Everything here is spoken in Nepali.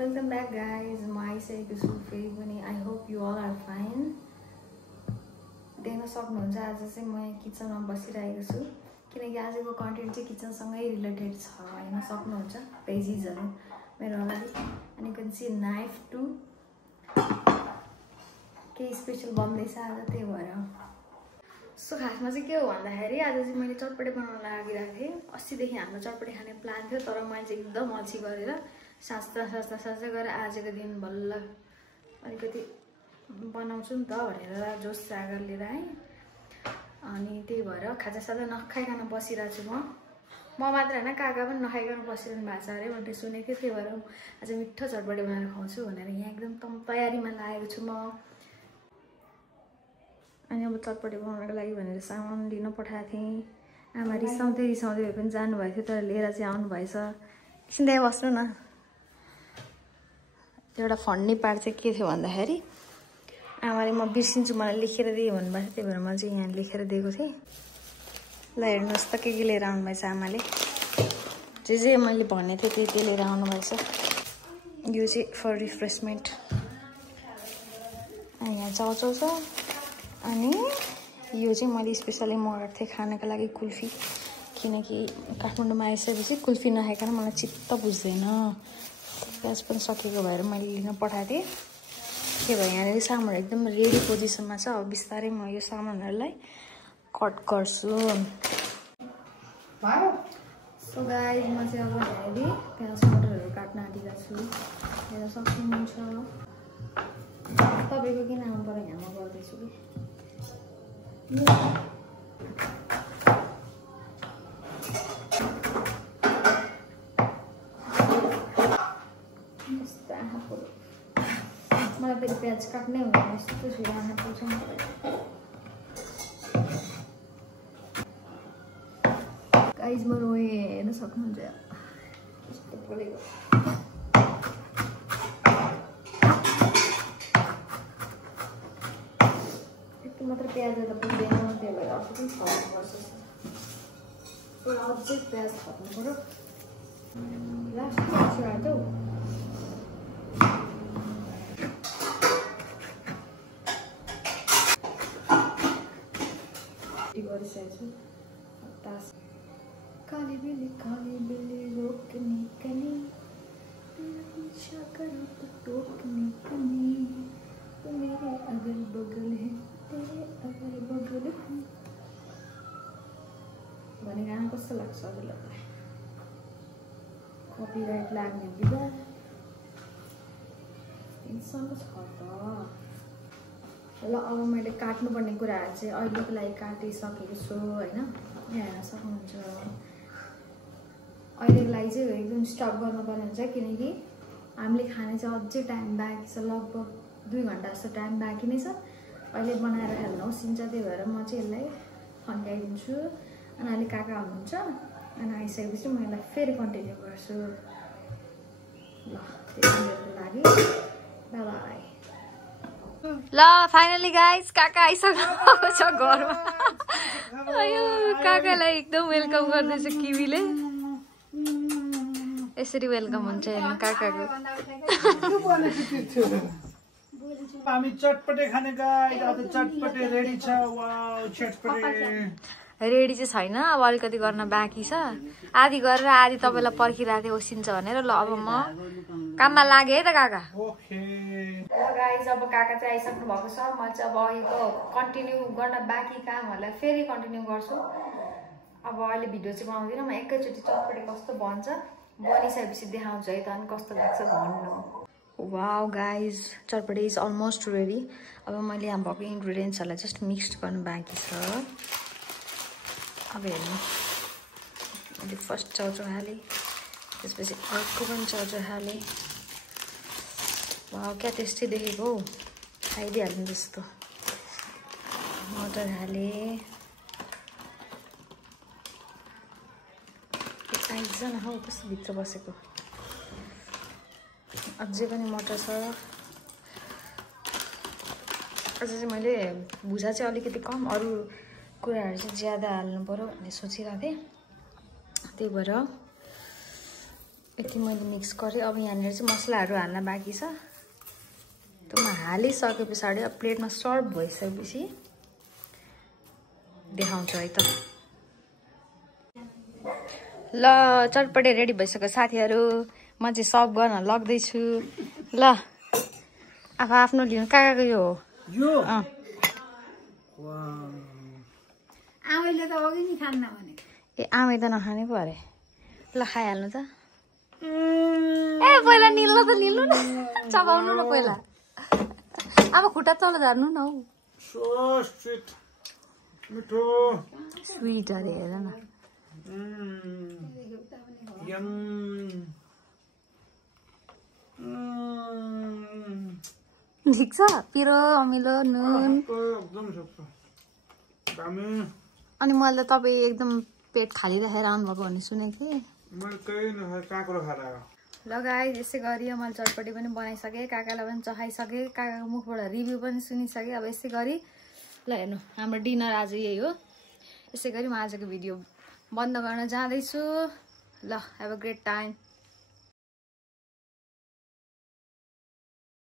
Welcome back guys, म आइसकेको छु फेरि पनि। I hope you all are fine. देख्न सक्नुहुन्छ आज चाहिँ म यहाँ किचनमा बसिरहेको छु किनकि आजको कन्टेन्ट चाहिँ किचनसँगै रिलेटेड छ। हेर्न सक्नुहुन्छ भेजिजहरू मेरो अगाडि। अनि यु क्यान सी नाइफ टु केही स्पेसल बन्दैछ आज, त्यही भएर। सो खासमा चाहिँ के हो भन्दाखेरि आज चाहिँ मैले चटपटे बनाउन लागिरहेको थिएँ। अस्तिदेखि हाम्रो चटपटे खाने प्लान थियो, तर मैले चाहिँ एकदम अल्छी गरेर साँच्चा गरेर आजको दिन बल्ल अलिकति बनाउँछु नि त भनेर जोस जागर लिएर आएँ। अनि त्यही भएर खाजासाजा नखाइकन बसिरहेको छु म मात्र होइन, काका पनि नखाइकन बसिरहनु भएको छ अरे मैले सुनेको थिएँ। त्यही भएर आज मिठो चटपटे बनाएर खुवाउँछु भनेर यहाँ एकदम तयारीमा लागेको छु म। अनि अब चटपटे बनाउनको लागि भनेर सामान लिन पठाएको थिएँ। आमा रिसाउँदै भए पनि जानुभएको थियो, तर लिएर चाहिँ आउनुभएछ। एकछिन त्यहाँ बस्नु न। एउटा फन्नी पार्ट चाहिँ के थियो भन्दाखेरि आमाले म बिर्सिन्छु मलाई लेखेर दिए भन्नुभएको थियो, त्यही भएर मैले चाहिँ यहाँ लेखेर दिएको थिएँ। ल हेर्नुहोस् त के लिएर आउनुभएछ आमाले। जे मैले भनेको थिएँ त्यही लिएर आउनुभएछ। यो चाहिँ फर रिफ्रेसमेन्ट। अनि यहाँ चाउचाउ छ। अनि यो चाहिँ मैले स्पेसली मगाएको थिएँ खानको लागि कुल्फी, किनकि काठमाडौँमा आइसकेपछि कुल्फी नखाइकन मलाई चित्त बुझ्दैन। प्याज पनि सकेको भएर मैले लिन पठाएको थिएँ। त्यही भएर यहाँनिर सामानहरू एकदम रेडी पोजिसनमा छ। अब बिस्तारै म यो सामानहरूलाई कट गर्छु। सो गाइस म चाहिँ अब यहाँनिर प्याज टमाटरहरू काट्न आँटिरहेको छु। हेर्न सक्नुहुन्छ। तपाईँको किन आउनु पर्यो, यहाँ म गर्दैछु कि। मलाई फेरि प्याज काट्नै हुँदैन, यस्तो छिटो आँखा पोल्छ नि। गाइस म रोएँ, हेर्न सक्नुहुन्छ यस्तो पोलेको। यस्तो मात्र प्याज त पुग्दैन, त्यही भएर अर्को पनि थप्नुपर्छ। अझै प्याज थप्नु पऱ्यो। लास्ट हाल्छौ गरिसकेको छु। काली बेली रोक्ने कनी, पीछा करो तो टोकने कनी, तो मेरे अगल बगल है तेरे अगल बगल है भने गाना कस्तो लाग्छ हजुरलाई? कपिराइट लाग्ने बिदा इन्सँग छ त। ल अब मैले काट्नुपर्ने कुराहरू चाहिँ अहिलेको लागि काटिसकेको छु होइन। यहाँ हेर्न सक्नुहुन्छ। अहिलेको लागि चाहिँ एकदम स्टप गर्नुपर्ने हुन्छ, किनकि हामीले खाने चाहिँ अझै टाइम बाँकी छ। लगभग 2 घन्टा जस्तो टाइम बाँकी नै छ। अहिले बनाएर हाल्न उसिन्छ, त्यही भएर म चाहिँ यसलाई फन्काइदिन्छु। अनि अहिले काका हुनुहुन्छ, अनि आइसकेपछि म यसलाई फेरि कन्टिन्यू गर्छु। ल त्यसको लागि बाई बाई। ल फाइनली गाइस काका आइसक्नु भएको छ घरमा। अयो काकालाई एकदम वेलकम गर्दैछ किवीले। यसरी वेलकम हुन्छ हेर्नु काकाको। हामी चटपटे खाने गाइस, आज चटपटे रेडी छ। वाउ चटपटे रेडी चाहिँ छैन, अब अलिकति गर्न बाँकी छ। आधी गरेर आधी तपाईँलाई पर्खिरहेको थिएँ ओसिन्छ भनेर। ल अब म काममा लागेँ है त काका। ओके गाइस अब काका चाहिँ आइसक्नु भएको छ। म चाहिँ अब अहिलेको कन्टिन्यू गर्न बाँकी कामहरूलाई फेरि कन्टिन्यू गर्छु। अब अहिले भिडियो चाहिँ बनाउँदिनँ म, एकैचोटि चटपटे कस्तो बन्छ बनिसकेपछि देखाउँछु है त, अनि कस्तो लाग्छ भन्नु। Wow guys chatpate is almost ready. अब मैले यहाँ भएको इन्ग्रिडियन्ट्सहरूलाई जस्ट मिक्स गर्नु बाँकी छ। अब हेर्नु, मैले फर्स्ट चाउचाउ हालेँ, त्यसपछि अर्को पनि चाउचाउ हालेँ। वाउ क्या टेस्टी देखेको हौ, खाइदिइहाल्नु जस्तो। मटर हालेँ। आइज न हौ कस्तो भित्र बसेको। अझै पनि मटर छ। अझै चाहिँ मैले भुजा चाहिँ अलिकति कम, अरू कुराहरू चाहिँ ज्यादा हाल्नु पर्यो भन्ने सोचिरहेको थिएँ। त्यही भएर यति मैले मिक्स गरेँ। अब यहाँनिर चाहिँ मसलाहरू हाल्न बाँकी छ। त्यो म हालिसके पछाडि अब प्लेटमा सर्भ भइसकेपछि देखाउँछु है त। ल चटपटे रेडी भइसक्यो साथीहरू। म चाहिँ सर्भ गर्न लाग्दैछु। ल अब आफ्नो लिनु काकाको यो हो यो आमैले त अघि नि खान्न भने ए आमै त नखाने पो अरे। ल खाइहाल्नु त। ए पहिला निल्नु त निल्नु न, चबाउनु न पहिला। अब खुट्टा तल झार्नु न हौ। सो स्वीट मिठो स्वीट अरे हेर न। यम ठिक छ पिरो अमिलो नुन एकदम सक्छ दामी। अनि मैले त तपाईँ एकदम पेट खालिराखेर आउनुभएको भन्ने सुनेको थिएँ। मैले केही नखाए काँक्रो खाएर आयो। ल गाइस यसै गरी मैले चटपटी पनि बनाइसकेँ, काकालाई पनि चखाइसकेँ, काकाको मुखबाट रिभ्यू पनि सुनिसकेँ। अब यसै गरी ल हेर्नु हाम्रो डिनर आज यही हो। यसै गरी म आजको भिडियो बन्द गर्न जाँदैछु। ल हेभ अ ग्रेट टाइम।